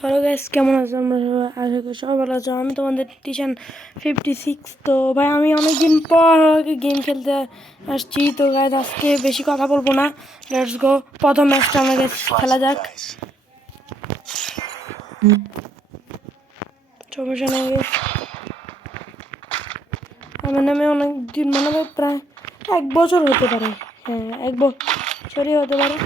Hello guys, কেমন আছো? আমরা সবাই আশা করি সবাই ভালো আছো। আমি তোমাদের টিশান 56। তো ভাই আমি অনেকদিন পর গেম খেলতে আসছি। তো গাইস আজকে বেশি কথা বলবো না, লেটস গো। প্রথম ম্যাচটা আমাকে খেলা যাক। সমস্যা নেই গাইস, আমার নামে অনেকদিন মানে প্রায় 1 বছর হতে পারে। হ্যাঁ, 1 বছরই হতে পারে।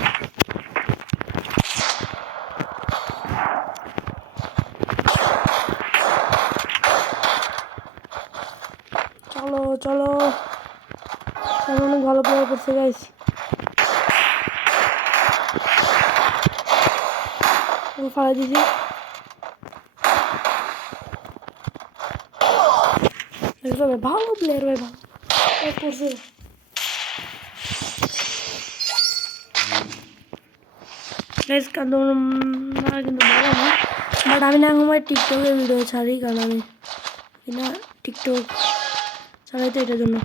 চলো চলো, অনেক ভালো প্লেয়ার করছে গাইস। ফাড়া দিছি, দেখছো ভাই, ভালো প্লেয়ার ভাই, ভালো করছে। গাইস কিন্তু বলো না, বাট আমি না সময় টিকটকে ভিডিও ছাড়ি, কারণ আমি না টিকটক চালাই তো এটার জন্য।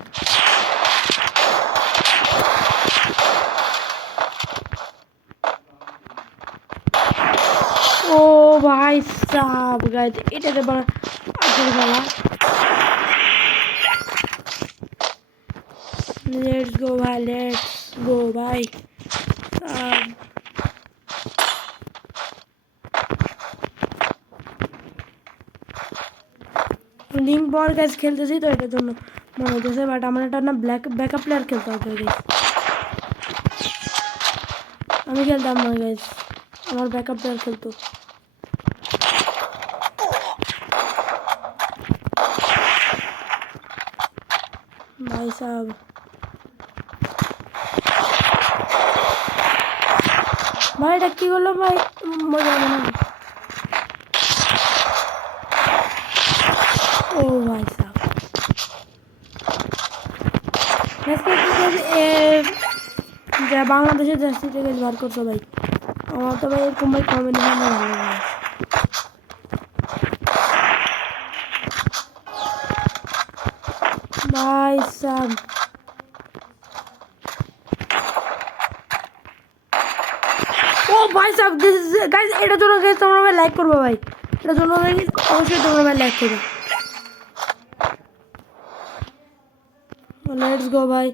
ও ভাই সাব গাইস, এটাতে বড় আসল খেলা। লেটস গো ভাই, লেটস গো ভাই। লিঙ্ক পাওয়ার গাইস খেলতেছি তো এটার জন্য মনে হইতেছে, বাট আমার এটা না ব্যাকআপ প্লেয়ার খেলতে হবে গাইস। আমি খেলতাম না গাইস, আমার ব্যাকআপ প্লেয়ার খেলতো। ভাই সাহেব, ভাই এটা কি করলো ভাই, মজা হবে না। ও ভাই সাহেব, যা বাংলাদেশের জার্সি থেকে বার করছো ভাই, আমার তো ভাই এরকম ভাই কম্বিনেশন ভালো লাগে। ভাই সাহেব, ও ভাই সাহেব গাইস, এটার জন্য গাইস তোমরা ভাই লাইক করবে ভাই, এটার জন্য ভাই অবশ্যই তোমরা ভাই লাইক করবে। লেটস গো ভাই।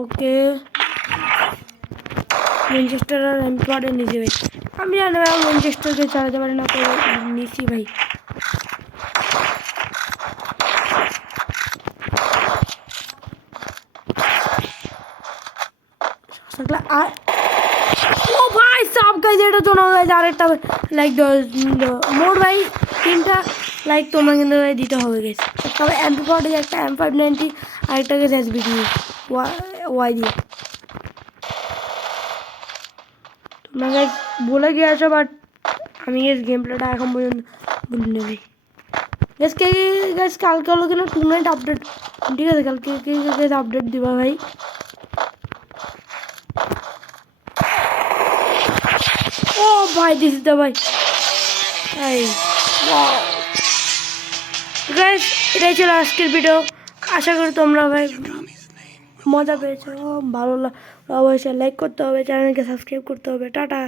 ওকে, ম্যানচেস্টার আর এমপায়ারে নিচে ভাই, আমি জানি ভাই ম্যানচেস্টারকে চালাতে পারি না, তো নিচি ভাই। আর ও ভাই সাব গাইস, এটার জন্য গাইস আরেকটা লাইক মোর ভাই 3টা লাইক তোমরা কিন্তু দিতে হবে গাইস। তবে এমপি40 একটা M590 আরেকটা গাইস SBD ওয়াই দিয়ে। তোমরা গাইস বলে গিয়েছো, বাট আমি এই গেম প্লেটা এখন পর্যন্ত বলে নেবি গাইস। কে গাইস কালকে হলো কিনা টুর্নামেন্ট আপডেট, ঠিক আছে? কালকে কে গাইস আপডেট দিবা ভাই। ও ভাই দিস দা ভাই, এই গাইস এটাই ছিল আজকের ভিডিও। আশা করি তোমরা ভাই মজা পেয়েছো, ভালো অবশ্যই লাইক করতে হবে, চ্যানেলকে সাবস্ক্রাইব করতে হবে। টাটা।